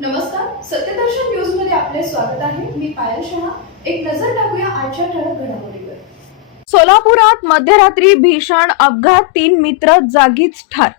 नमस्कार, सत्यदर्शन न्यूज मध्ये आपले स्वागत आहे। मी पायल शहा। एक नजर टाकूया आजच्या ठळक घडामोडीवर। सोलापुरात मध्यरात्री भीषण अपघात, 3 मित्र जागीच ठार।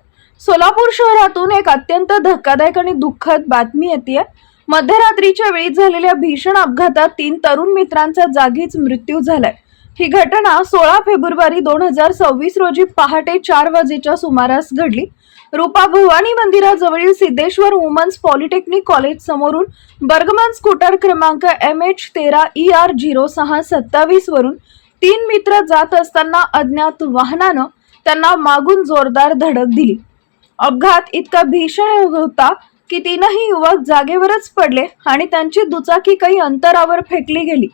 सोलापूर शहरातून एक अत्यंत धक्कादायक आणि दुःखद बातमी येते। मध्यरात्रीच्या वेळी झालेल्या भीषण अपघातात 3 तरुण मित्रांचा जागीच मृत्यू झालाय। ही घटना 16 फेब्रुवारी 2026 रोजी पहाटे 4 वाजेच्या सुमारास घडली। रूपा भवानी मंदिराजवळील सिद्धेश्वर वुमन्स पॉलिटेक्निक कॉलेज समोरून बर्गमन स्कूटर क्रमांक MH13ER0627 वरून 3 मित्र जात असताना अज्ञात वाहनानं त्यांना मागून जोरदार धडक दिली। अपघात इतका भीषण होता की तीनही युवक जागेवरच पडले आणि त्यांची दुचाकी काही अंतरावर फेकली गेली।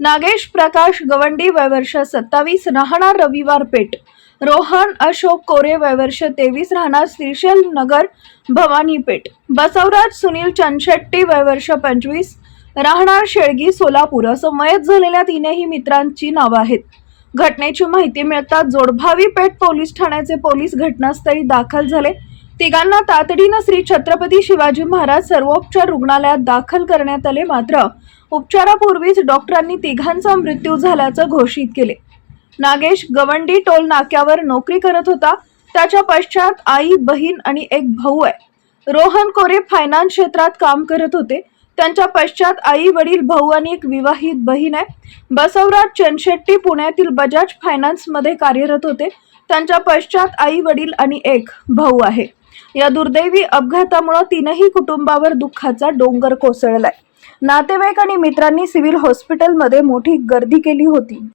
नागेश प्रकाश गवंडी वय वर्ष 27 राहणार रविवार पेठ, रोहन अशोक कोरे वय वर्ष 23 राहणार श्रीशैल नगर भवानी पेठ, बसवराज सुनील चंदशेट्टी वय वर्ष 25 राहणार शेळगी सोलापूर असं मयत झालेल्या तीनही मित्रांची नावं आहेत। घटनेची माहिती मिळताच जोडभावी पेठ पोलीस ठाण्याचे पोलीस घटनास्थळी दाखल झाले। तिघांना तातडीनं श्री छत्रपती शिवाजी महाराज सर्वोपचार रुग्णालयात दाखल करण्यात आले, मात्र उपचारापूर्वीच डॉक्टरांनी तिघांचा मृत्यू झाल्याचं घोषित केले। नागेश गवंडी टोल नाक्यावर नोकरी करत होता। त्याच्या पश्चात आई, बहीण आणि एक भाऊ आहे। रोहन कोरे फायनान्स क्षेत्रात काम करत होते। त्यांच्या पश्चात आई, वडील, भाऊ आणि एक विवाहित बहीण आहे। बसवराज चंदशेट्टी पुण्यातील बजाज फायनान्स मध्ये कार्यरत होते। त्यांच्या पश्चात आई, वडील आणि एक भाऊ आहे। या दुर्दैवी अपघातामुळे तीनही कुटुंबावर दुःखाचा डोंगर कोसळलाय। नातेवाईक आणि मित्रांनी सिव्हिल हॉस्पिटलमध्ये मोठी गर्दी केली होती।